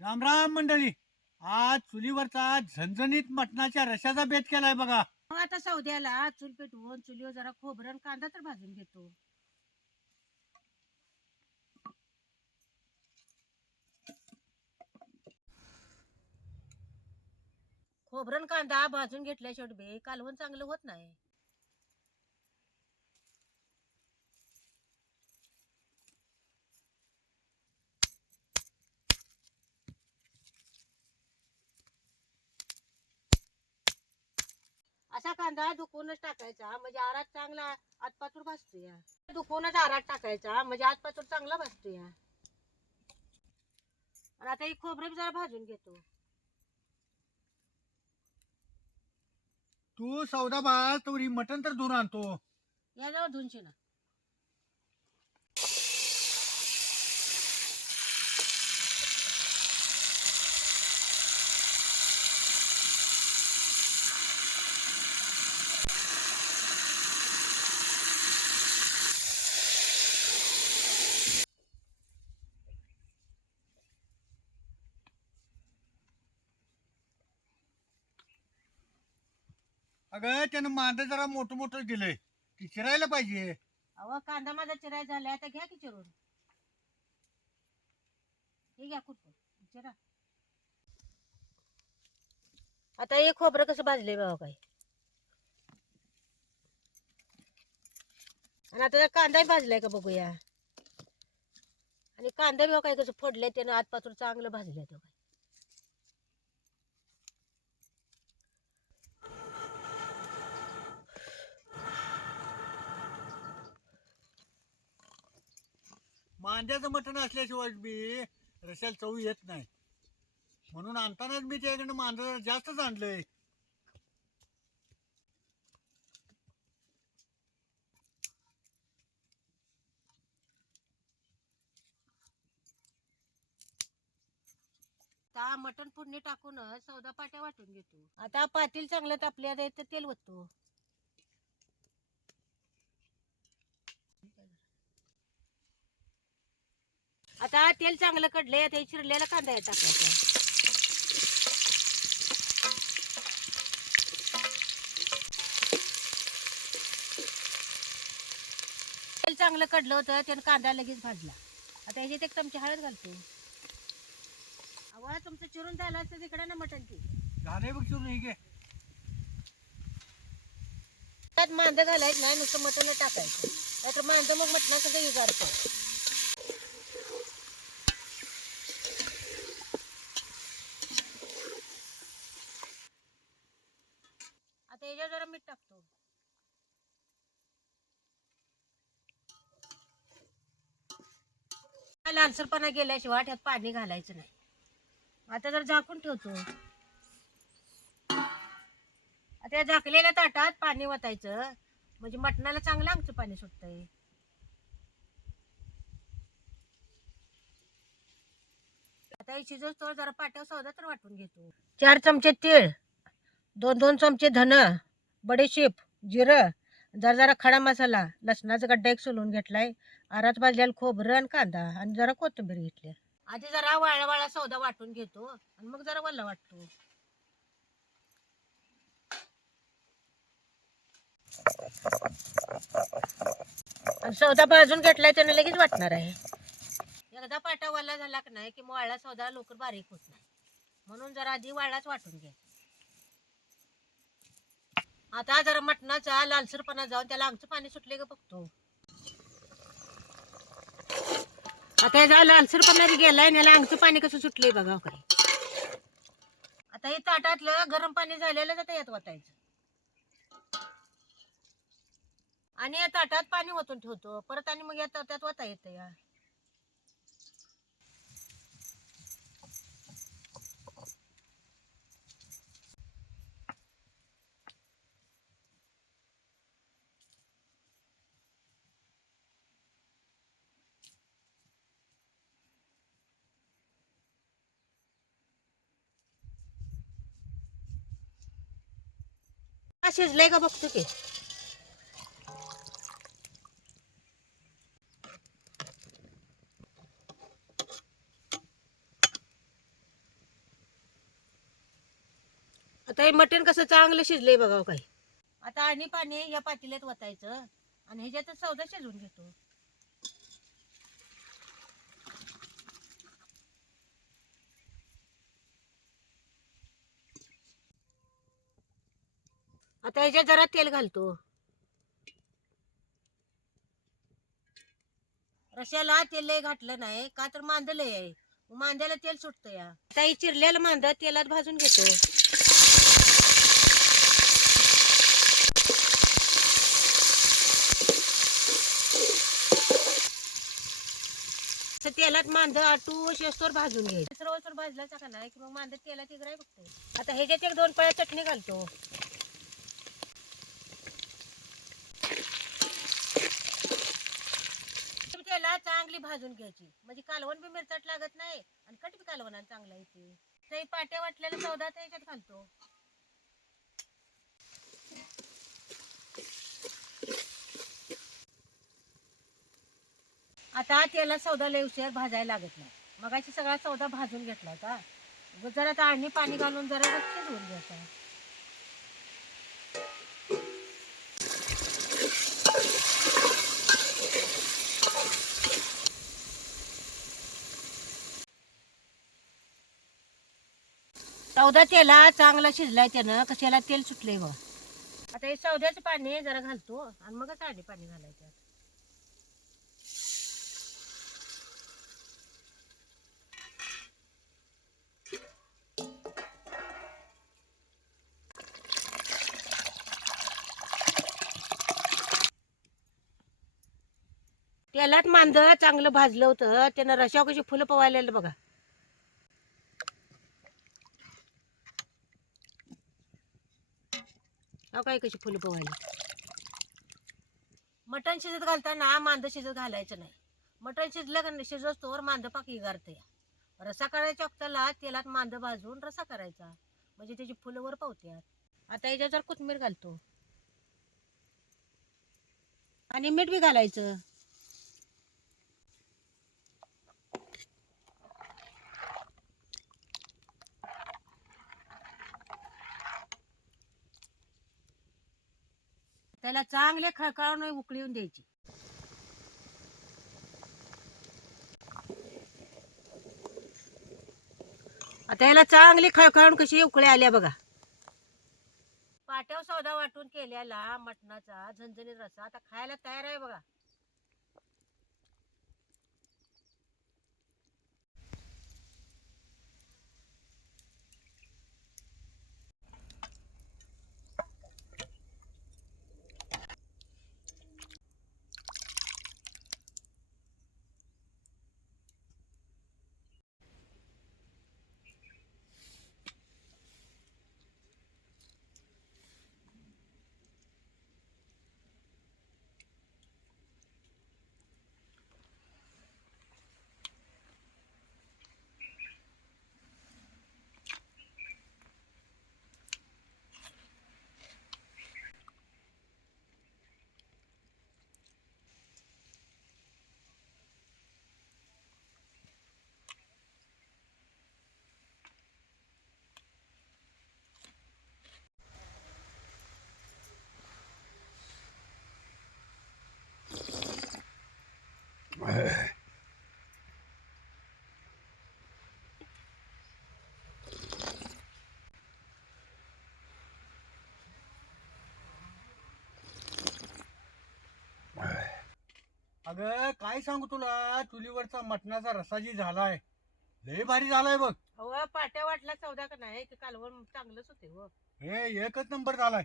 राम राम मंडळी. आज चुलीवरचा झणझणीत मटणाच्या रशाचा बेत केलाय बघा. मग आता सौद्याला चूल पेटवून चुलीवर जरा खोबरं आणि कांदा तर भाजून घेतो. खोबरं आणि कांदा भाजून घेतल्या शेवट बे कालवण चांगलं होत नाही. असा कांदा दुखूनच टाकायचा. म्हणजे आरात चांगला आतपातूर भाजतो या. दुखूनच आरात टाकायचा. म्हणजे आतपातूर चांगला भाजतो या. आणि आता ही खोबरं जरा भाजून घेतो. तू सौदा बाळ तर मटण तर धुवून आणतो. याच्यावर धुनशी ना अगं त्यानं मांद जरा मोठं मोठं दिलंय ती चिरायला पाहिजे. अहो कांदा माझा चिराय झालाय आता घ्या की चिरून. हे घ्या कुठं? चिरा. आता हे खोबरं कसं भाजले बाबा काय आणि आता कांदाही भाजलाय का बघूया. आणि कांदा बी काय कसं फोडलंय त्यानं आतपासून चांगलं भाजलंय तो. काय मांद्याचं मटण असल्याशिवाय बी रशाला चव येत नाही. म्हणून आणतानाच मी त्याकडनं मांद जरा जास्तच आणलंय. आता मटण फोडणी टाकून सौदा पाट्या वाटून घेतो. आता पाटील चांगलं तापल्या तर तेल वतो आता तेल चांगलं कडलंय आता चिरलेला कांदा आहे टाकायचा. तेल चांगलं कडलं होतं त्यानं कांदा लगेच भाजला. आता ह्याच्यात एक चमची हळद घालतो. अवा तुमचं चिरून झालं असतं तिकडे ना मटण की झालंय बघ चिरून हे घे. त्यात मांद घालायचं नाही नुसतं मटण टाकायचं. नाहीतर मांद मग मटणा सगळं इगारतं आता याच्यावर जरा मीठ टाकतो लालसरपणा गेल्याशिवाय त्यात पाणी घालायचं नाही. आता जर झाकून ठेवतो. आता या झाकलेल्या ताटात पाणी वतायचं. म्हणजे मटणाला चांगलं आमचं पाणी सुटतंय. आता शिजवतो तो जरा पाट्यावर सौदा तर वाटून घेतो. चार चमचे तीळ दोन दोन चमचे धन बडेशेप जिरं जरा जरा खडा मसाला लसणाचा गड्डा एक सोलून घेतलाय. आरात भाजलेला खोबरं आणि कांदा आणि जरा कोथिंबीर घेतली. आधी जरा वाळा वाळा सौदा वाटून घेतो आणि मग जरा वल्ला वाटतो. आणि सौदा भाजून घेतलाय त्याने लगेच वाटणार आहे. एकदा पाटा वाळला झाला की नाही की मग वाळला सौदा लवकर बारीक होत नाही. म्हणून जरा आधी वाळलाच वाटून घ्या. आता जरा मटणाचा लालसरपणा जाऊन त्याला आमचं पाणी सुटले का बघतो. आता जा लालसरपणा गेलाय आणि याला पाणी कसं सुटलंय बघा खरे आता हे ताटातलं गरम पाणी झालेलं आता यात वाटायचं आणि या ताटात पाणी ओतून ठेवतो. परत आणि मग या ताटात वाता येतं या. हा का? बघतो की. आता हे मटण कसं चांगलं शिजले बघा काही. आता आणि पाणी या पाटील्यात वतायचं. आणि ह्याच्यात सौदा शिजवून घेतो. आता ह्याच्यात जरा तेल घालतो. रशाला तेल लय घातलं नाही का तर मांद लय आहे. मांद्याला तेल सुटतं या. आता ही चिरलेलं मांद तेलात भाजून घेतो. तेलात मांद आटू शेस्तोर भाजून घ्यायचं सर्वस्वर भाजलाचा का नाही? की मग मांद तेलात इगराय बघतो आता ह्याच्यात एक दोन पळ्या चटणी घालतो त्याला चांगली भाजून घ्यायची? म्हणजे कालवण बी मिरचट लागत नाही आणि कट बी कालवण चांगला येते ते. पाट्या वाटलेला सौदा त्याच्यात घालतो. आता त्याला सौदा लय उशीर भाजायला लागत नाही. मगाशी सगळा सौदा भाजून घेतला होता उगाच आता आणि पाणी घालून जरा शिजवून घ्यायचा. सौदा तेला चांगला शिजलाय त्यानं कशाला तेल सुटलंय बघ. आता हे सौद्याचं पाणी जरा घालतो आणि मगच आधी पाणी घालायचं तेलात मांद चांगलं भाजलं होतं त्यानं रशाव कशी फुलं पवायला बघा. अहो काय कशी फुलं पवायला मटण शिजत घालताना मांद शिजत घालायचं नाही. मटण शिजलं का शिजवस्तोवर मांदं मांद पाक इगारते रसा करायच्या वक्ताला तेलात मांद भाजून रसा करायचा. म्हणजे त्याची फुलं वर पावत्यात. आता याच्यात जर कोथमीर घालतो. आणि मीठ बी घालायचं. त्याला चांगले खळखळून उकळीवून द्यायची. आता याला चांगली खळखळून कशी उकळी आल्या बघा. पाट्याव सौदा वाटून केलेला मटणाचा झणझणीत रसा आता खायला तयार आहे बघा. अगं काय सांगू तुला? चुलीवरचा मटणाचा रसा जी झालाय लय भारी झालाय बघ. अहो पाट्या वाटला सौदा का नाही? की कालवण चांगलंच होते हो. हे एकच नंबर झालाय.